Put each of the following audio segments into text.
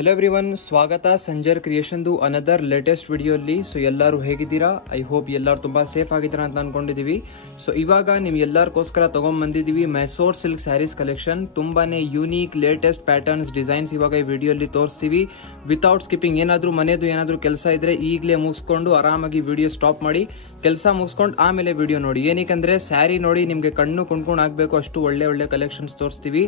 Hello everyone, ಸ್ವಾಗತ Sanjar ಕ್ರಿಯೇಷನ್ದು another latest ವಿಡಿಯೋಲಿ. So ಎಲ್ಲರೂ ಹೇಗಿದ್ದೀರಾ? ಐ ಹೋಪ್ ಎಲ್ಲರೂ ತುಂಬಾ ಸೇಫ್ ಆಗಿದ್ದೀರಾ ಅಂತ ಅನ್ಕೊಂಡಿದೀವಿ. ಸೊ ಇವಾಗ ನಿಮ್ ಎಲ್ಲರಿಗೋಸ್ಕರ ತಗೊಂಡ್ಬಂದಿದೀವಿ ಮೈಸೂರ್ ಸಿಲ್ಕ್ ಸ್ಯಾರೀಸ್ ಕಲೆಕ್ಷನ್. ತುಂಬಾನೇ ಯೂನಿಕ್ ಲೇಟೆಸ್ಟ್ ಪ್ಯಾಟರ್ನ್ಸ್ ಡಿಸೈನ್ಸ್ ಇವಾಗ ಈ ವಿಡಿಯೋಲಿ ತೋರಿಸ್ತೀವಿ ವಿತೌಟ್ ಸ್ಕಿಪ್ಪಿಂಗ್. ಏನಾದ್ರೂ ಕೆಲಸ ಇದ್ರೆ ಈಗಲೇ ಮುಗಿಸ್ಕೊಂಡು ಆರಾಮಾಗಿ ವಿಡಿಯೋ ಸ್ಟಾಪ್ ಮಾಡಿ ಕೆಲಸ ಮುಗಿಸ್ಕೊಂಡು ಆಮೇಲೆ ವಿಡಿಯೋ ನೋಡಿ. ಏನಕ್ಕಂದ್ರೆ ಸ್ಯಾರಿ ನೋಡಿ ನಿಮ್ಗೆ ಕಣ್ಣು ಕುಣ್ಕೊಂಡು ಆಗ್ಬೇಕು, ಅಷ್ಟು ಒಳ್ಳೆ ಒಳ್ಳೆ ಕಲೆಕ್ಷನ್ಸ್ ತೋರಿಸ್ತೀವಿ.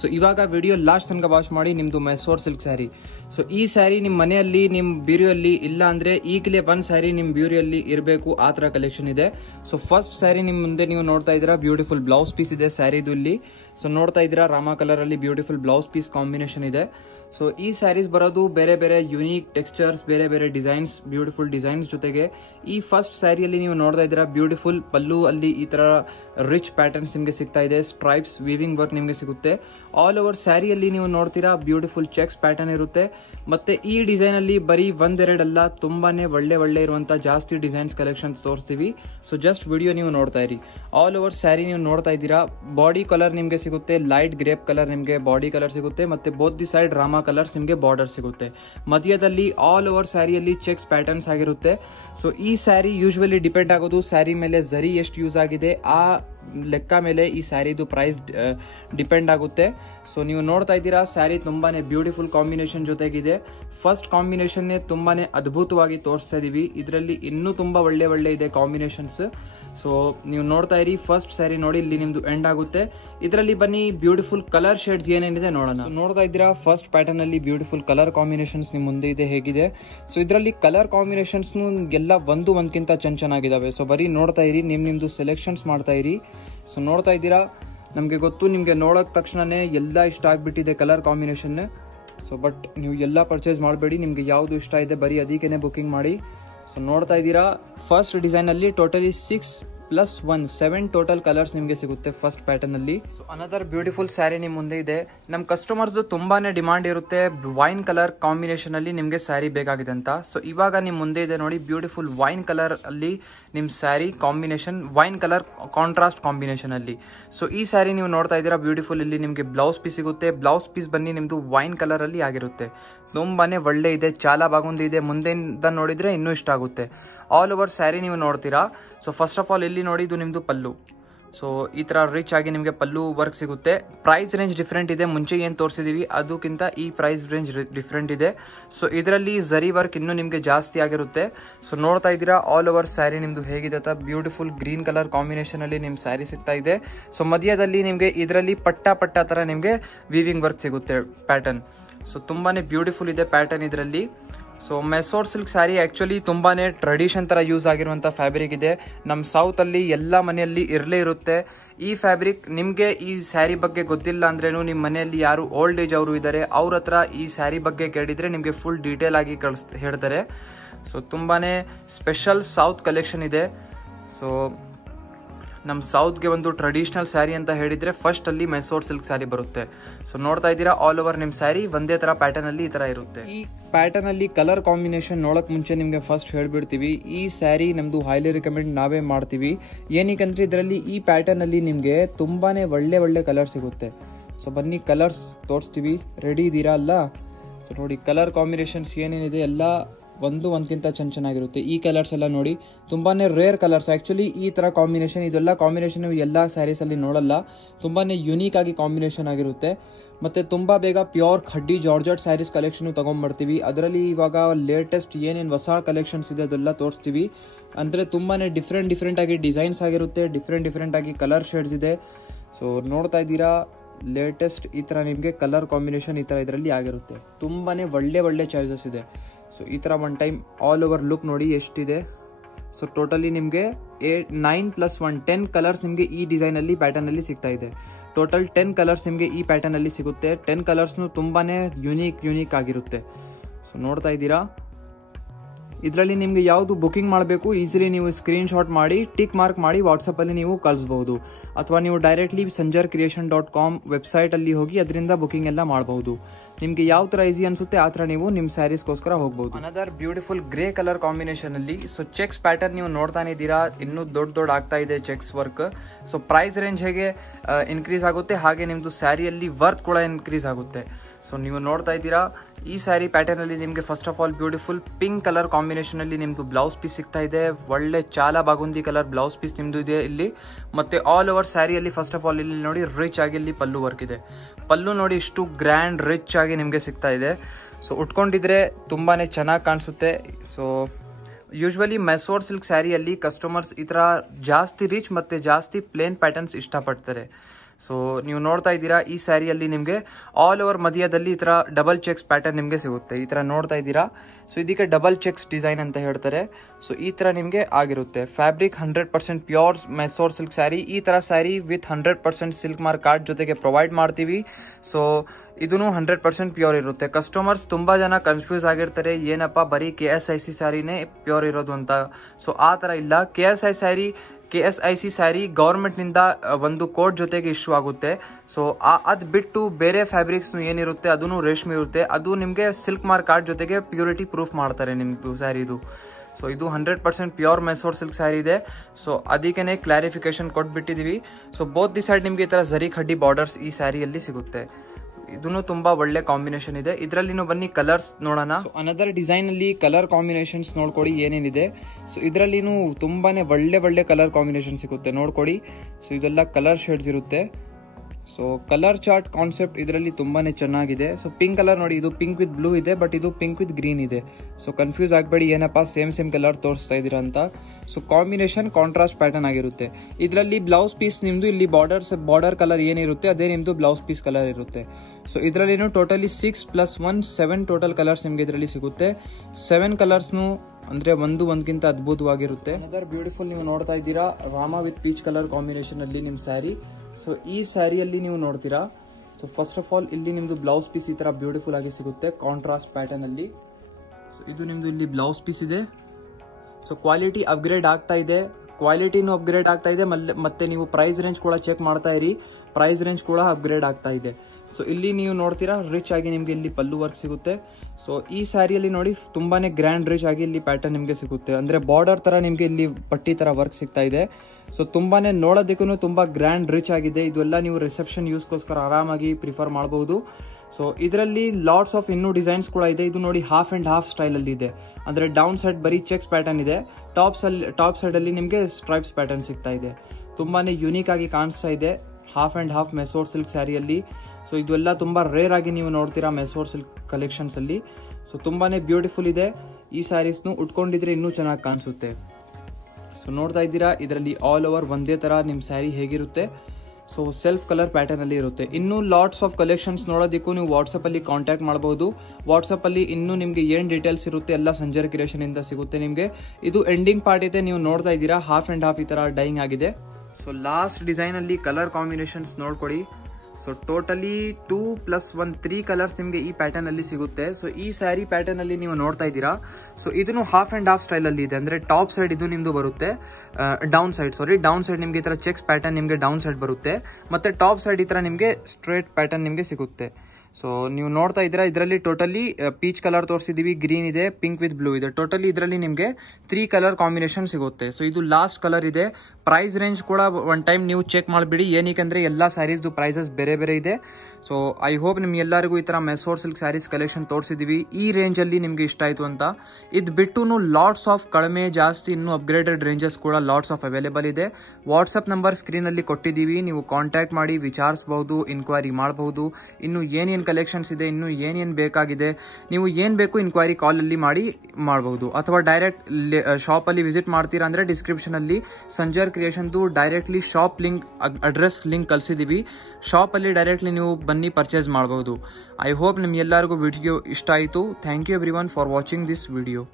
ಸೊ ಇವಾಗ ವಿಡಿಯೋ ಲಾಸ್ಟ್ ತನಕ ವಾಚ್ ಮಾಡಿ. ನಿಮ್ದು ಮೈಸೂರ್ ಸಿಲ್ಕ್ ಸ್ಯಾರಿ. ಸೊ ಈ ಸ್ಯಾರಿ ನಿಮ್ ಮನೆಯಲ್ಲಿ, ನಿಮ್ ಬ್ಯೂರಿಯಲ್ಲಿ ಇಲ್ಲ ಅಂದ್ರೆ ಈಗಲೇ ಒಂದ್ ಸ್ಯಾರಿ ನಿಮ್ ಬ್ಯೂರಿಯಲ್ಲಿ ಇರಬೇಕು, ಆ ತರ ಕಲೆಕ್ಷನ್ ಇದೆ. ಸೊ ಫಸ್ಟ್ ಸ್ಯಾರಿ ನಿಮ್ ಮುಂದೆ ನೀವು ನೋಡ್ತಾ ಇದ್ದೀರಾ, ಬ್ಯೂಟಿಫುಲ್ ಬ್ಲೌಸ್ ಪೀಸ್ ಇದೆ ಸ್ಯಾರಿದು ಇಲ್ಲಿ. ಸೊ ನೋಡ್ತಾ ಇದ್ದೀರಾ ರಾಮಾ ಕಲರ್ ಅಲ್ಲಿ ಬ್ಯೂಟಿಫುಲ್ ಬ್ಲೌಸ್ ಪೀಸ್ ಕಾಂಬಿನೇಷನ್ ಇದೆ. ಸೊ ಈ ಸ್ಯಾರೀಸ್ ಬರೋದು ಬೇರೆ ಬೇರೆ ಯೂನಿಕ್ ಟೆಕ್ಸ್ಚರ್ಸ್, ಬೇರೆ ಬೇರೆ ಡಿಸೈನ್ಸ್, ಬ್ಯೂಟಿಫುಲ್ ಡಿಸೈನ್ಸ್ ಜೊತೆಗೆ ಈ ಫಸ್ಟ್ ಸ್ಯಾರಿಯಲ್ಲಿ ನೀವು ನೋಡ್ತಾ ಇದ್ದೀರಾ ಬ್ಯೂಟಿಫುಲ್ ಪಲ್ಲು ಅಲ್ಲಿ ಈ ತರ ರಿಚ್ ಪ್ಯಾಟರ್ನ್ಸ್ ನಿಮಗೆ ಸಿಗ್ತಾ ಇದೆ. ಸ್ಟ್ರೈಪ್ಸ್ ವೀವಿಂಗ್ ವರ್ಕ್ ನಿಮಗೆ ಸಿಗುತ್ತೆ. ಆಲ್ ಓವರ್ ಸ್ಯಾರಿಯಲ್ಲಿ ನೀವು ನೋಡ್ತೀರಾ ಬ್ಯೂಟಿಫುಲ್ ಚೆಕ್ಸ್ ಪ್ಯಾಟರ್ನ್ ಇರುತ್ತೆ. ಮತ್ತೆ ಈ ಡಿಸೈನ್ ಅಲ್ಲಿ ಬರೀ ಒಂದೆರಡಲ್ಲ, ತುಂಬಾನೇ ಒಳ್ಳೆ ಇರುವಂತ ಜಾಸ್ತಿ ಡಿಸೈನ್ಸ್ ಕಲೆಕ್ಷನ್ ತೋರಿಸ್ತೀವಿ. ಸೊ ಜಸ್ಟ್ ವಿಡಿಯೋ ನೀವು ನೋಡ್ತಾ ಇರಿ. ಆಲ್ ಓವರ್ ಸ್ಯಾರಿ ನೀವು ನೋಡ್ತಾ ಇದ್ದೀರಾ, ಬಾಡಿ ಕಲರ್ ನಿಮಗೆ ಸಿಗುತ್ತೆ, ಲೈಟ್ ಗ್ರೇಪ್ ಕಲರ್ ನಿಮಗೆ ಬಾಡಿ ಕಲರ್ ಸಿಗುತ್ತೆ. ಮತ್ತೆ both the side Rama colours ನಿಮಗೆ ಬಾರ್ಡರ್ ಸಿಗುತ್ತೆ. ಮಧ್ಯದಲ್ಲಿ ಆಲ್ ಓವರ್ ಸ್ಯಾರಿಯಲ್ಲಿ ಚೆಕ್ಸ್ ಪ್ಯಾಟರ್ನ್ಸ್ ಆಗಿರುತ್ತೆ. ಸೊ ಈ ಸ್ಯಾರಿ ಯೂಶುವಲಿ ಡಿಪೆಂಡ್ ಆಗೋದು ಸ್ಯಾರಿ ಮೇಲೆ ಝರಿ ಎಷ್ಟು ಯೂಸ್ ಆಗಿದೆ ಆ ಲೆಕ್ಕ ಮೇಲೆ ಈ ಸ್ಯಾರಿದು ಪ್ರೈಸ್ ಡಿಪೆಂಡ್ ಆಗುತ್ತೆ. ಸೊ ನೀವು ನೋಡ್ತಾ ಇದ್ದೀರಾ ಸ್ಯಾರಿ ತುಂಬಾನೇ ಬ್ಯೂಟಿಫುಲ್ ಕಾಂಬಿನೇಷನ್ ಜೊತೆಗಿದೆ. ಫಸ್ಟ್ ಕಾಂಬಿನೇಷನ್ ತುಂಬಾನೇ ಅದ್ಭುತವಾಗಿ ತೋರಿಸ್ತಾ ಇದೀವಿ. ಇದರಲ್ಲಿ ಇನ್ನೂ ತುಂಬಾ ಒಳ್ಳೆ ಇದೆ ಕಾಂಬಿನೇಷನ್ಸ್. ಸೊ ನೀವು ನೋಡ್ತಾ ಇರಿ, ಫಸ್ಟ್ ಸ್ಯಾರಿ ನೋಡಿ ಇಲ್ಲಿ ನಿಮ್ದು ಎಂಡ್ ಆಗುತ್ತೆ. ಇದರಲ್ಲಿ ಬನ್ನಿ ಬ್ಯೂಟಿಫುಲ್ ಕಲರ್ ಶೇಡ್ಸ್ ಏನೇನಿದೆ ನೋಡೋಣ. ನೋಡ್ತಾ ಇದ್ದೀರಾ ಫಸ್ಟ್ ಪ್ಯಾಟರ್ನ್ ಅಲ್ಲಿ ಬ್ಯೂಟಿಫುಲ್ ಕಲರ್ ಕಾಂಬಿನೇಷನ್ಸ್ ನಿಮ್ ಮುಂದೆ ಇದೆ ಹೇಗಿದೆ. ಸೊ ಇದರಲ್ಲಿ ಕಲರ್ ಕಾಂಬಿನೇಷನ್ಸ್ ಎಲ್ಲ ಒಂದಕ್ಕಿಂತ ಚೆನ್ನಾಗಿದಾವೆ. ಸೊ ಬರೀ ನೋಡ್ತಾ ಇರಿ, ನಿಮ್ದು ಸೆಲೆಕ್ಷನ್ಸ್ ಮಾಡ್ತಾ ಇರಿ. ಸೊ ನೋಡ್ತಾ ಇದ್ದೀರಾ, ನಮಗೆ ಗೊತ್ತು ನಿಮಗೆ ನೋಡೋಕ್ ತಕ್ಷಣನೇ ಎಲ್ಲ ಇಷ್ಟ ಆಗ್ಬಿಟ್ಟಿದೆ ಕಲರ್ ಕಾಂಬಿನೇಷನ್. ಸೊ ಬಟ್ ನೀವು ಎಲ್ಲ ಪರ್ಚೇಸ್ ಮಾಡಬೇಡಿ, ನಿಮ್ಗೆ ಯಾವುದು ಇಷ್ಟ ಇದೆ ಬರೀ ಅದಕ್ಕೇನೆ ಬುಕಿಂಗ್ ಮಾಡಿ. ಸೊ ನೋಡ್ತಾ ಇದ್ದೀರಾ ಫಸ್ಟ್ ಡಿಸೈನ್ ಅಲ್ಲಿ ಟೋಟಲಿ 6+1 7 ಟೋಟಲ್ ಕಲರ್ಸ್ ನಿಮಗೆ ಸಿಗುತ್ತೆ ಫಸ್ಟ್ ಪ್ಯಾಟರ್ನ್ ಅಲ್ಲಿ. ಸೊ ಅನದರ್ ಬ್ಯೂಟಿಫುಲ್ ಸ್ಯಾರಿ ನಿಮ್ ಮುಂದೆ ಇದೆ. ನಮ್ ಕಸ್ಟಮರ್ಸ್ ತುಂಬಾನೇ ಡಿಮಾಂಡ್ ಇರುತ್ತೆ ವೈನ್ ಕಲರ್ ಕಾಂಬಿನೇಷನ್ ಅಲ್ಲಿ ನಿಮ್ಗೆ ಸ್ಯಾರಿ ಬೇಕಾಗಿದೆ ಅಂತ. ಸೊ ಇವಾಗ ನಿಮ್ ಮುಂದೆ ಇದೆ ನೋಡಿ ಬ್ಯೂಟಿಫುಲ್ ವೈನ್ ಕಲರ್ ಅಲ್ಲಿ ನಿಮ್ sari combination, wine colour contrast combination ಅಲ್ಲಿ. ಸೊ ಈ ಸ್ಯಾರಿ ನೀವು ನೋಡ್ತಾ ಇದ್ದೀರಾ ಬ್ಯೂಟಿಫುಲ್. ಇಲ್ಲಿ ನಿಮ್ಗೆ ಬ್ಲೌಸ್ ಪೀಸ್ ಸಿಗುತ್ತೆ. ಬ್ಲೌಸ್ ಪೀಸ್ ಬನ್ನಿ ನಿಮ್ದು ವೈನ್ ಕಲರ್ ಅಲ್ಲಿ ಆಗಿರುತ್ತೆ. ತುಂಬಾನೇ ಒಳ್ಳೆ ಇದೆ, ಚಾಲ ಬಾಗುಂದಿ ಇದೆ. ಮುಂದೆಯಿಂದ ನೋಡಿದ್ರೆ ಇನ್ನೂ ಇಷ್ಟ ಆಗುತ್ತೆ. ಆಲ್ ಓವರ್ ಸ್ಯಾರಿ ನೀವು ನೋಡ್ತೀರಾ. ಸೊ ಫಸ್ಟ್ ಆಫ್ ಆಲ್ ಇಲ್ಲಿ ನೋಡಿ, ಇದು ನಿಮ್ದು ಪಲ್ಲು. ಸೊ ಈ ತರ ರಿಚ್ ಆಗಿ ನಿಮಗೆ ಪಲ್ಲು ವರ್ಕ್ ಸಿಗುತ್ತೆ. ಪ್ರೈಸ್ ರೇಂಜ್ ಡಿಫ್ರೆಂಟ್ ಇದೆ. ಮುಂಚೆ ಏನ್ ತೋರಿಸಿದೀವಿ ಅದಕ್ಕಿಂತ ಈ ಪ್ರೈಸ್ ರೇಂಜ್ ಡಿಫ್ರೆಂಟ್ ಇದೆ. ಸೊ ಇದರಲ್ಲಿ ಝರಿ ವರ್ಕ್ ಇನ್ನೂ ನಿಮಗೆ ಜಾಸ್ತಿ ಆಗಿರುತ್ತೆ. ಸೊ ನೋಡ್ತಾ ಇದ್ದೀರಾ ಆಲ್ ಓವರ್ ಸ್ಯಾರಿ ನಿಮ್ದು ಹೇಗಿದೆ ಅಂತ. ಬ್ಯೂಟಿಫುಲ್ ಗ್ರೀನ್ ಕಲರ್ ಕಾಂಬಿನೇಷನ್ ಅಲ್ಲಿ ನಿಮ್ ಸ್ಯಾರಿ ಸಿಗ್ತಾ ಇದೆ. ಸೊ ಮಧ್ಯದಲ್ಲಿ ನಿಮ್ಗೆ ಇದರಲ್ಲಿ ಪಟ್ಟ ತರ ನಿಮ್ಗೆ ವೀವಿಂಗ್ ವರ್ಕ್ ಸಿಗುತ್ತೆ ಪ್ಯಾಟರ್ನ್. ಸೊ ತುಂಬಾನೇ ಬ್ಯೂಟಿಫುಲ್ ಇದೆ ಪ್ಯಾಟರ್ನ್ ಇದರಲ್ಲಿ. So Mysore silk sari actually ತುಂಬಾನೇ ಟ್ರೆಡಿಷನ್ ತರ ಯೂಸ್ ಆಗಿರುವಂತ ಫ್ಯಾಬ್ರಿಕ್ ಇದೆ. ನಮ್ ಸೌತ್ ಅಲ್ಲಿ ಎಲ್ಲಾ ಮನೆಯಲ್ಲಿ ಇರಲೇ ಇರುತ್ತೆ ಈ ಫ್ಯಾಬ್ರಿಕ್. ನಿಮ್ಗೆ ಈ ಸ್ಯಾರಿ ಬಗ್ಗೆ ಗೊತ್ತಿಲ್ಲ ಅಂದ್ರೇನು, ನಿಮ್ ಮನೆಯಲ್ಲಿ ಯಾರು ಓಲ್ಡ್ ಏಜ್ ಅವರು ಇದ್ದಾರೆ ಅವ್ರ ಹತ್ರ ಈ ಸ್ಯಾರಿ ಬಗ್ಗೆ ಕೇಳಿದ್ರೆ ನಿಮ್ಗೆ ಫುಲ್ ಡೀಟೇಲ್ ಆಗಿ ಹೇಳ್ತಾರೆ. ಸೊ ತುಂಬಾನೇ ಸ್ಪೆಷಲ್ ಸೌತ್ ಕಲೆಕ್ಷನ್ ಇದೆ. ಸೊ ನಮ್ ಸೌತ್ಗೆ ಒಂದು ಟ್ರೆಡಿಷನಲ್ ಸ್ಯಾರಿ ಅಂತ ಹೇಳಿದ್ರೆ ಫಸ್ಟ್ ಅಲ್ಲಿ ಮೈಸೂರ್ ಸಿಲ್ಕ್ ಸ್ಯಾರಿ ಬರುತ್ತೆ. ಸೊ ನೋಡ್ತಾ ಇದ್ದೀರಾ ಆಲ್ ಓವರ್ ನಿಮ್ ಸ್ಯಾರಿ ಒಂದೇ ತರ ಪ್ಯಾಟರ್ನ್ ಅಲ್ಲಿ ಈ ತರ ಇರುತ್ತೆ. ಈ ಪ್ಯಾಟರ್ನ್ ಅಲ್ಲಿ ಕಲರ್ ಕಾಂಬಿನೇಷನ್ ನೋಡಕ್ ಮುಂಚೆ ನಿಮ್ಗೆ ಫಸ್ಟ್ ಹೇಳ್ಬಿಡ್ತೀವಿ, ಈ ಸ್ಯಾರಿ ನಮ್ದು ಹೈಲಿ ರಿಕಮೆಂಡ್ ನಾವೇ ಮಾಡ್ತೀವಿ. ಏನಕ್ಕಂದ್ರೆ ಇದರಲ್ಲಿ ಈ ಪ್ಯಾಟರ್ನ್ ಅಲ್ಲಿ ನಿಮ್ಗೆ ತುಂಬಾನೇ ಒಳ್ಳೆ ಕಲರ್ ಸಿಗುತ್ತೆ. ಸೊ ಬನ್ನಿ ಕಲರ್ಸ್ ತೋರಿಸ್ತೀವಿ. ರೆಡಿ ಇದ್ದೀರಾ ಅಲ್ಲ? ಸೊ ನೋಡಿ ಕಲರ್ ಕಾಂಬಿನೇಷನ್ಸ್ ಏನೇನಿದೆ ಎಲ್ಲ ಒಂದಕ್ಕಿಂತ ಚೆನ್ನಾಗಿರುತ್ತೆ. ಈ ಕಲರ್ಸ್ ಎಲ್ಲ ನೋಡಿ ತುಂಬಾನೇ ರೇರ್ ಕಲರ್ಸ್. ಆಕ್ಚುಲಿ ಈ ತರ ಕಾಂಬಿನೇಷನ್, ಇದೆಲ್ಲ ಕಾಂಬಿನೇಷನ್ ಎಲ್ಲ ಸ್ಯಾರೀಸ್ ಅಲ್ಲಿ ನೋಡಲ್ಲ. ತುಂಬಾನೇ ಯುನೀಕ್ ಆಗಿ ಕಾಂಬಿನೇಷನ್ ಆಗಿರುತ್ತೆ. ಮತ್ತೆ ತುಂಬಾ ಬೇಗ pure khadi georgette sarees collection ತಗೊಂಡ್ಬರ್ತೀವಿ. ಅದರಲ್ಲಿ ಇವಾಗ ಲೇಟೆಸ್ಟ್ ಏನೇನು ಹೊಸ ಕಲೆಕ್ಷನ್ಸ್ ಇದೆ ಅದೆಲ್ಲ ತೋರಿಸ್ತೀವಿ. ಅಂದ್ರೆ ತುಂಬಾನೇ ಡಿಫ್ರೆಂಟ್ ಆಗಿ ಡಿಸೈನ್ಸ್ ಆಗಿರುತ್ತೆ, ಡಿಫ್ರೆಂಟ್ ಆಗಿ ಕಲರ್ ಶೇಡ್ಸ್ ಇದೆ. ಸೊ ನೋಡ್ತಾ ಇದ್ದೀರಾ ಲೇಟೆಸ್ಟ್ ಈ ತರ ನಿಮ್ಗೆ ಕಲರ್ ಕಾಂಬಿನೇಷನ್ ಈ ತರ ಇದರಲ್ಲಿ ಆಗಿರುತ್ತೆ. ತುಂಬಾನೇ ಒಳ್ಳೆ ಚಾಯ್ಸಸ್ ಇದೆ. ಸೊ ಈ ತರ one time all over look ನೋಡಿ ಎಷ್ಟಿದೆ. ಸೊ ಟೋಟಲಿ ನಿಮಗೆ 9+1 10 ಕಲರ್ಸ್ ನಿಮಗೆ ಈ ಡಿಸೈನ್ ಅಲ್ಲಿ ಪ್ಯಾಟರ್ನ್ ಅಲ್ಲಿ ಸಿಗ್ತಾ ಇದೆ. ಟೋಟಲ್ 10 ಕಲರ್ಸ್ ನಿಮಗೆ ಈ ಪ್ಯಾಟರ್ನ್ ಅಲ್ಲಿ ಸಿಗುತ್ತೆ. 10 ಕಲರ್ಸ್ನು ತುಂಬಾನೇ ಯೂನಿಕ್ ಆಗಿರುತ್ತೆ. ಸೊ ನೋಡ್ತಾ ಇದ್ದೀರಾ, ಇದರಲ್ಲಿ ನಿಮಗೆ ಯಾವುದು ಬುಕಿಂಗ್ ಮಾಡಬೇಕು ಈಸಿಲಿ ನೀವು ಸ್ಕ್ರೀನ್ ಶಾಟ್ ಮಾಡಿ ಟಿಕ್ ಮಾರ್ಕ್ ಮಾಡಿ ವಾಟ್ಸಪ್ ಅಲ್ಲಿ ನೀವು ಕಳಿಸಬಹುದು. ಅಥವಾ ನೀವು ಡೈರೆಕ್ಟ್ಲಿ sanjarcreation.com ವೆಬ್ಸೈಟ್ ಅಲ್ಲಿ ಹೋಗಿ ಅದರಿಂದ ಬುಕಿಂಗ್ ಎಲ್ಲ ಮಾಡಬಹುದು. ನಿಮ್ಗೆ ಯಾವ ತರ ಈಸಿ ಅನ್ಸುತ್ತೆ ಆ ತರ ನೀವು ನಿಮ್ ಸ್ಯಾರೀಸ್ಗೋಸ್ಕರ ಹೋಗಬಹುದು. Another beautiful grey colour combination ಅಲ್ಲಿ. ಸೊ ಚೆಕ್ಸ್ ಪ್ಯಾಟರ್ನ್ ನೀವು ನೋಡ್ತಾನೆ ಇದ್ದೀರಾ, ಇನ್ನೂ ದೊಡ್ಡ ಆಗ್ತಾ ಇದೆ checks work. So price range ಹೇಗೆ ಇನ್ಕ್ರೀಸ್ ಆಗುತ್ತೆ ಹಾಗೆ ನಿಮ್ದು ಸ್ಯಾರಿಯಲ್ಲಿ ವರ್ತ್ ಕೂಡ ಇನ್ಕ್ರೀಸ್ ಆಗುತ್ತೆ. ಸೊ ನೀವು ನೋಡ್ತಾ ಇದ್ದೀರಾ ಈ ಸ್ಯಾರಿ ಪ್ಯಾಟರ್ನಲ್ಲಿ ನಿಮಗೆ first of all beautiful pink colour ಕಾಂಬಿನೇಷನಲ್ಲಿ ನಿಮ್ಮದು ಬ್ಲೌಸ್ ಪೀಸ್ ಸಿಗ್ತಾ ಇದೆ. ಒಳ್ಳೆ ಚಾಲ ಬಾಗುಂದಿ ಕಲರ್ ಬ್ಲೌಸ್ ಪೀಸ್ ನಿಮ್ಮದು ಇದೆ ಇಲ್ಲಿ. ಮತ್ತು ಆಲ್ ಓವರ್ ಸ್ಯಾರಿಯಲ್ಲಿ ಫಸ್ಟ್ ಆಫ್ ಆಲ್ ಇಲ್ಲಿ ನೋಡಿ ರಿಚ್ ಆಗಿ ಇಲ್ಲಿ ಪಲ್ಲು ವರ್ಕ್ ಇದೆ. ಪಲ್ಲು ನೋಡಿ ಇಷ್ಟು ಗ್ರ್ಯಾಂಡ್ ರಿಚ್ ಆಗಿ ನಿಮಗೆ ಸಿಗ್ತಾ ಇದೆ. ಸೊ ಉಟ್ಕೊಂಡಿದ್ರೆ ತುಂಬಾ ಚೆನ್ನಾಗಿ ಕಾಣಿಸುತ್ತೆ. ಸೊ ಯೂಶ್ವಲಿ ಮೆಸೋರ್ ಸಿಲ್ಕ್ ಸ್ಯಾರಿಯಲ್ಲಿ ಕಸ್ಟಮರ್ಸ್ ಈ ಥರ ಜಾಸ್ತಿ ರಿಚ್ ಮತ್ತು ಜಾಸ್ತಿ ಪ್ಲೇನ್ ಪ್ಯಾಟರ್ನ್ಸ್ ಇಷ್ಟಪಡ್ತಾರೆ. ಸೊ ನೀವು ನೋಡ್ತಾ ಇದ್ದೀರಾ ಈ ಸ್ಯಾರಿಯಲ್ಲಿ ನಿಮಗೆ ಆಲ್ ಓವರ್ ಮಧ್ಯದಲ್ಲಿ ಈ ಥರ ಡಬಲ್ ಚೆಕ್ಸ್ ಪ್ಯಾಟರ್ನ್ ನಿಮಗೆ ಸಿಗುತ್ತೆ. ಈ ಥರ ನೋಡ್ತಾ ಇದ್ದೀರಾ. ಸೊ ಇದಕ್ಕೆ ಡಬಲ್ ಚೆಕ್ಸ್ ಡಿಸೈನ್ ಅಂತ ಹೇಳ್ತಾರೆ. ಸೊ ಈ ಥರ ನಿಮಗೆ ಆಗಿರುತ್ತೆ. Fabric 100% pure Mysore silk sari. ಈ ಥರ sari with 100% silk mark card ಜೊತೆಗೆ ಪ್ರೊವೈಡ್ ಮಾಡ್ತೀವಿ. ಸೊ ಇದೂ 100% ಪ್ಯೂರ್ ಇರುತ್ತೆ. ಕಸ್ಟಮರ್ಸ್ ತುಂಬ ಜನ ಕನ್ಫ್ಯೂಸ್ ಆಗಿರ್ತಾರೆ, ಏನಪ್ಪ ಬರೀ KSIC ಸ್ಯಾರಿನೇ ಪ್ಯೂರ್ ಇರೋದು ಅಂತ. ಸೊ ಆ ಥರ ಇಲ್ಲ. KSIC ಸ್ಯಾರಿ ಗೌರ್ಮೆಂಟ್ನಿಂದ ಒಂದು ಕೋಡ್ ಜೊತೆಗೆ ಇಶ್ಯೂ ಆಗುತ್ತೆ. ಸೊ ಅದು ಬಿಟ್ಟು ಬೇರೆ ಫ್ಯಾಬ್ರಿಕ್ಸ್ ಏನಿರುತ್ತೆ ಅದೂ ರೇಷ್ಮೆ ಇರುತ್ತೆ. ಅದು ನಿಮಗೆ ಸಿಲ್ಕ್ ಮಾರ್ಕ್ ಕಾರ್ಡ್ ಜೊತೆಗೆ ಪ್ಯೂರಿಟಿ ಪ್ರೂಫ್ ಮಾಡ್ತಾರೆ ನಿಮ್ಮದು ಸ್ಯಾರಿದು. ಸೊ ಇದು 100% ಪ್ಯೂರ್ ಮೆಸೋರ್ ಸಿಲ್ಕ್ ಸ್ಯಾರಿ ಇದೆ. ಸೊ ಅದಕ್ಕೆ ಕ್ಲಾರಿಫಿಕೇಶನ್ ಕೊಟ್ಬಿಟ್ಟಿದ್ದೀವಿ. ಸೊ ಬೋತ್ ದಿ ಸೈಡ್ ನಿಮಗೆ ಈ ಥರ ಜರಿ ಖಡ್ಡಿ ಬಾರ್ಡರ್ಸ್ ಈ ಸ್ಯಾರಿಯಲ್ಲಿ ಸಿಗುತ್ತೆ. ಇದೂ ತುಂಬಾ ಒಳ್ಳೆ ಕಾಂಬಿನೇಷನ್ ಇದೆ. ಇದರಲ್ಲಿ ಬನ್ನಿ ಕಲರ್ಸ್ ನೋಡೋಣ. ಅನದರ್ ಡಿಸೈನ್ ಅಲ್ಲಿ ಕಲರ್ ಕಾಂಬಿನೇಷನ್ಸ್ ನೋಡ್ಕೊಡಿ ಏನೇನಿದೆ. ಸೊ ಇದರಲ್ಲಿ ತುಂಬಾನೇ ಒಳ್ಳೆ ಕಲರ್ ಕಾಂಬಿನೇಷನ್ ಸಿಗುತ್ತೆ ನೋಡ್ಕೊಡಿ. ಸೊ ಇದೆಲ್ಲ ಕಲರ್ ಶೇಡ್ಸ್ ಇರುತ್ತೆ. ಸೊ ಕಲರ್ ಚಾರ್ಟ್ ಕಾನ್ಸೆಪ್ಟ್ ಇದರಲ್ಲಿ ತುಂಬಾನೇ ಚೆನ್ನಾಗಿದೆ. ಸೊ ಪಿಂಕ್ ಕಲರ್ ನೋಡಿ, ಇದು ಪಿಂಕ್ ವಿತ್ ಬ್ಲೂ ಇದೆ, ಬಟ್ ಇದು ಪಿಂಕ್ ವಿತ್ ಗ್ರೀನ್ ಇದೆ. ಸೊ ಕನ್ಫ್ಯೂಸ್ ಆಗಬೇಡಿ, ಏನಪ್ಪ ಸೇಮ್ ಕಲರ್ ತೋರಿಸ್ತಾ ಇದ್ದೀರಾ ಅಂತ. ಸೊ ಕಾಂಬಿನೇಷನ್ ಕಾಂಟ್ರಾಸ್ಟ್ ಪ್ಯಾಟರ್ನ್ ಆಗಿರುತ್ತೆ. ಇದರಲ್ಲಿ ಬ್ಲೌಸ್ ಪೀಸ್ ನಿಮ್ದು ಇಲ್ಲಿ ಬಾರ್ಡರ್ ಕಲರ್ ಏನಿರುತ್ತೆ ಅದೇ ನಿಮ್ದು ಬ್ಲೌಸ್ ಪೀಸ್ ಕಲರ್ ಇರುತ್ತೆ. ಸೊ ಇದರಲ್ಲಿ ಟೋಟಲಿ 6+1 7 ಟೋಟಲ್ ಕಲರ್ಸ್ ನಿಮಗೆ ಇದರಲ್ಲಿ ಸಿಗುತ್ತೆ. 7 ಕಲರ್ಸ್ನು ಅಂದ್ರೆ ಒಂದಕ್ಕಿಂತ ಅದ್ಭುತವಾಗಿರುತ್ತೆ. ಅನದರ್ ಬ್ಯೂಟಿಫುಲ್ ನೀವು ನೋಡ್ತಾ ಇದ್ದೀರಾ Rama with peach colour combination ಅಲ್ಲಿ ನಿಮ್ಮ ಸ್ಯಾರಿ. ಸೊ ಈ ಸ್ಯಾರಿಯಲ್ಲಿ ನೀವು ನೋಡ್ತೀರಾ. ಸೊ ಫಸ್ಟ್ ಆಫ್ ಆಲ್ ಇಲ್ಲಿ ನಿಮ್ದು ಬ್ಲೌಸ್ ಪೀಸ್ ಈ ತರ ಬ್ಯೂಟಿಫುಲ್ ಆಗಿ ಸಿಗುತ್ತೆ ಕಾಂಟ್ರಾಸ್ಟ್ ಪ್ಯಾಟರ್ನ್ ಅಲ್ಲಿ. ಸೊ ಇದು ನಿಮ್ದು ಇಲ್ಲಿ ಬ್ಲೌಸ್ ಪೀಸ್ ಇದೆ. ಸೊ ಕ್ವಾಲಿಟಿ ಅಪ್ಗ್ರೇಡ್ ಆಗ್ತಾ ಇದೆ. ಕ್ವಾಲಿಟಿನೂ ಅಪ್ಗ್ರೇಡ್ ಆಗ್ತಾ ಇದೆ. ಮತ್ತೆ ನೀವು ಪ್ರೈಸ್ ರೇಂಜ್ ಕೂಡ ಚೆಕ್ ಮಾಡ್ತಾ ಇರಿ. ಪ್ರೈಸ್ ರೇಂಜ್ ಕೂಡ ಅಪ್ಗ್ರೇಡ್ ಆಗ್ತಾ ಇದೆ. ಸೊ ಇಲ್ಲಿ ನೀವು ನೋಡ್ತೀರಾ ರಿಚ್ ಆಗಿ ನಿಮಗೆ ಇಲ್ಲಿ ಪಲ್ಲು ವರ್ಕ್ ಸಿಗುತ್ತೆ. ಸೊ ಈ ಸ್ಯಾರಿಯಲ್ಲಿ ನೋಡಿ ತುಂಬಾನೇ ಗ್ರ್ಯಾಂಡ್ ರಿಚ್ ಆಗಿ ಇಲ್ಲಿ ಪ್ಯಾಟರ್ನ್ ನಿಮಗೆ ಸಿಗುತ್ತೆ. ಅಂದ್ರೆ ಬಾರ್ಡರ್ ತರ ನಿಮಗೆ ಇಲ್ಲಿ ಪಟ್ಟಿ ತರ ವರ್ಕ್ ಸಿಗ್ತಾ ಇದೆ. ಸೊ ತುಂಬಾನೇ ನೋಡೋದಕ್ಕೂ ತುಂಬಾ ಗ್ರ್ಯಾಂಡ್ ರಿಚ್ ಆಗಿದೆ. ಇದೆಲ್ಲ ನೀವು ರಿಸೆಪ್ಷನ್ ಯೂಸ್ಗೋಸ್ಕರ ಆರಾಮಾಗಿ ಪ್ರಿಫರ್ ಮಾಡಬಹುದು. ಸೊ ಇದರಲ್ಲಿ ಲಾಟ್ಸ್ ಆಫ್ ಇನ್ನೂ ಡಿಸೈನ್ಸ್ ಕೂಡ ಇದೆ. ಇದು ನೋಡಿ ಹಾಫ್ ಅಂಡ್ ಹಾಫ್ ಸ್ಟೈಲ್ ಅಲ್ಲಿ ಇದೆ. ಅಂದ್ರೆ ಡೌನ್ ಸೈಡ್ ಬರೀ ಚೆಕ್ಸ್ ಪ್ಯಾಟರ್ನ್ ಇದೆ. ಟಾಪ್ ಸೈಡ್ ಅಲ್ಲಿ ನಿಮಗೆ ಸ್ಟ್ರೈಪ್ಸ್ ಪ್ಯಾಟರ್ನ್ ಸಿಗ್ತಾ ಇದೆ. ತುಂಬಾನೇ ಯುನೀಕ್ ಆಗಿ ಕಾಣಿಸ್ತಾ ಇದೆ half and half Mysore silk ಸ್ಯಾರಿಯಲ್ಲಿ. ಸೊ ಇದೆಲ್ಲ ತುಂಬಾ ರೇರ್ ಆಗಿ ನೀವು ನೋಡ್ತೀರಾ ಮೆಸೋರ್ ಸಿಲ್ಕ್ ಕಲೆಕ್ಷನ್ಸ್ ಅಲ್ಲಿ. ಸೊ ತುಂಬಾನೇ ಬ್ಯೂಟಿಫುಲ್ ಇದೆ. ಈ ಸ್ಯಾರೀಸ್ನು ಉಟ್ಕೊಂಡಿದ್ರೆ ಇನ್ನೂ ಚೆನ್ನಾಗಿ ಕಾಣಿಸುತ್ತೆ. ಸೊ ನೋಡ್ತಾ ಇದ್ದೀರಾ ಇದರಲ್ಲಿ ಆಲ್ ಓವರ್ ಒಂದೇ ತರ ನಿಮ್ಮ ಸ್ಯಾರಿ ಹೇಗಿರುತ್ತೆ. ಸೊ ಸೆಲ್ಫ್ ಕಲರ್ ಪ್ಯಾಟರ್ನ್ ಅಲ್ಲಿ ಇರುತ್ತೆ. ಇನ್ನೂ ಲಾಟ್ಸ್ ಆಫ್ ಕಲೆಕ್ಷನ್ಸ್ ನೋಡೋದಕ್ಕೂ ನೀವು ವಾಟ್ಸಪ್ ಅಲ್ಲಿ ಕಾಂಟ್ಯಾಕ್ಟ್ ಮಾಡಬಹುದು. ವಾಟ್ಸಪ್ ಅಲ್ಲಿ ಇನ್ನೂ ನಿಮಗೆ ಏನ್ ಡೀಟೇಲ್ಸ್ ಇರುತ್ತೆ ಎಲ್ಲ ಸಂಜರ್ ಕ್ರಿಯೇಷನ್ ಇಂದ ಸಿಗುತ್ತೆ ನಿಮಗೆ. ಇದು ಎಂಡಿಂಗ್ ಪಾರ್ಟ್ ಇದೆ. ನೀವು ನೋಡ್ತಾ ಇದ್ದೀರಾ ಹಾಫ್ ಅಂಡ್ ಹಾಫ್ ಈ ತರ ಡೈಯಿಂಗ್ ಆಗಿದೆ. ಸೊ ಲಾಸ್ಟ್ ಡಿಸೈನ್ ಅಲ್ಲಿ ಕಲರ್ ಕಾಂಬಿನೇಷನ್ಸ್ ನೋಡ್ಕೊಡಿ. ಸೊ ಟೋಟಲಿ 2+1 3 ಕಲರ್ಸ್ ನಿಮಗೆ ಈ ಪ್ಯಾಟರ್ನ್ ಅಲ್ಲಿ ಸಿಗುತ್ತೆ. ಸೊ ಈ ಸ್ಯಾರಿ ಪ್ಯಾಟರ್ನ್ ಅಲ್ಲಿ ನೀವು ನೋಡ್ತಾ ಇದ್ದೀರಾ. ಸೊ ಇದನ್ನು ಹಾಫ್ ಅಂಡ್ ಹಾಫ್ ಸ್ಟೈಲ್ ಅಲ್ಲಿ ಇದೆ. ಅಂದ್ರೆ ಟಾಪ್ ಸೈಡ್ ಇದು ನಿಮ್ದು ಬರುತ್ತೆ, ಡೌನ್ ಸೈಡ್ ನಿಮಗೆ ಈ ತರ ಚೆಕ್ಸ್ ಪ್ಯಾಟರ್ನ್ ನಿಮಗೆ ಡೌನ್ ಸೈಡ್ ಬರುತ್ತೆ. ಮತ್ತೆ ಟಾಪ್ ಸೈಡ್ ಈ ತರ ನಿಮಗೆ ಸ್ಟ್ರೇಟ್ ಪ್ಯಾಟರ್ನ್ ನಿಮಗೆ ಸಿಗುತ್ತೆ. ಸೊ ನೀವು ನೋಡ್ತಾ ಇದ್ದೀರಾ ಇದರಲ್ಲಿ ಟೋಟಲಿ ಪೀಚ್ ಕಲರ್ ತೋರಿಸಿದೀವಿ, ಗ್ರೀನ್ ಇದೆ, ಪಿಂಕ್ ವಿತ್ ಬ್ಲೂ ಇದೆ. ಟೋಟಲಿ ಇದರಲ್ಲಿ ನಿಮಗೆ 3 ಕಲರ್ ಕಾಂಬಿನೇಷನ್ ಸಿಗುತ್ತೆ. ಸೊ ಇದು ಲಾಸ್ಟ್ ಕಲರ್ ಇದೆ. ಪ್ರೈಸ್ ರೇಂಜ್ ಕೂಡ ಒನ್ ಟೈಮ್ ನೀವು ಚೆಕ್ ಮಾಡಿಬಿಡಿ. ಏನಕ್ಕೆ ಎಲ್ಲ ಸ್ಯಾರೀಸ್ದು ಪ್ರೈಸಸ್ ಬೇರೆ ಇದೆ. ಸೊ ಐ ಹೋಪ್ ನಿಮ್ಗೆ ಎಲ್ಲರಿಗೂ ಈ ತರ ಮೆಸೋರ್ ಸಿಲ್ಕ್ ಸ್ಯಾರೀಸ್ ಕಲೆಕ್ಷನ್ ತೋರಿಸಿದೀವಿ ಈ ರೇಂಜ್ ಅಲ್ಲಿ ನಿಮ್ಗೆ ಇಷ್ಟ ಆಯ್ತು ಅಂತ. ಇದು ಬಿಟ್ಟು ಲಾಟ್ಸ್ ಆಫ್ ಕಡಿಮೆ ಜಾಸ್ತಿ ಇನ್ನೂ ಅಪ್ಗ್ರೇಡೆಡ್ ರೇಂಜಸ್ ಕೂಡ ಲಾಟ್ಸ್ ಆಫ್ ಅವೈಲೇಬಲ್ ಇದೆ. ವಾಟ್ಸ್ಆಪ್ ನಂಬರ್ ಸ್ಕ್ರೀನ್ ಅಲ್ಲಿ ಕೊಟ್ಟಿದ್ದೀವಿ. ನೀವು ಕಾಂಟ್ಯಾಕ್ಟ್ ಮಾಡಿ ವಿಚಾರಿಸಬಹುದು, ಇನ್ಕ್ವೈರಿ ಮಾಡಬಹುದು. ಇನ್ನು ಏನೇನು ಕಲೆಕ್ಷನ್ಸ್ ಇದೆ, ಇನ್ನು ಏನೇನು ಬೇಕಾಗಿದೆ, ನೀವು ಏನು ಬೇಕು ಇನ್ಕ್ವೈರಿ ಕಾಲಲ್ಲಿ ಮಾಡಬಹುದು. ಅಥವಾ ಡೈರೆಕ್ಟ್ ಶಾಪಲ್ಲಿ ವಿಸಿಟ್ ಮಾಡ್ತೀರಾ ಅಂದರೆ ಡಿಸ್ಕ್ರಿಪ್ಷನಲ್ಲಿ ಸಂಜರ್ ಕ್ರಿಯೇಷನ್ದು directly shop link address link ಕಳಿಸಿದ್ದೀವಿ. ಶಾಪಲ್ಲಿ ಡೈರೆಕ್ಟ್ಲಿ ನೀವು ಬನ್ನಿ ಪರ್ಚೇಸ್ ಮಾಡಬಹುದು. ಐ ಹೋಪ್ ನಿಮ್ಗೆಲ್ಲರಿಗೂ ವಿಡಿಯೋ ಇಷ್ಟ ಆಯಿತು. Thank you everyone for watching this video.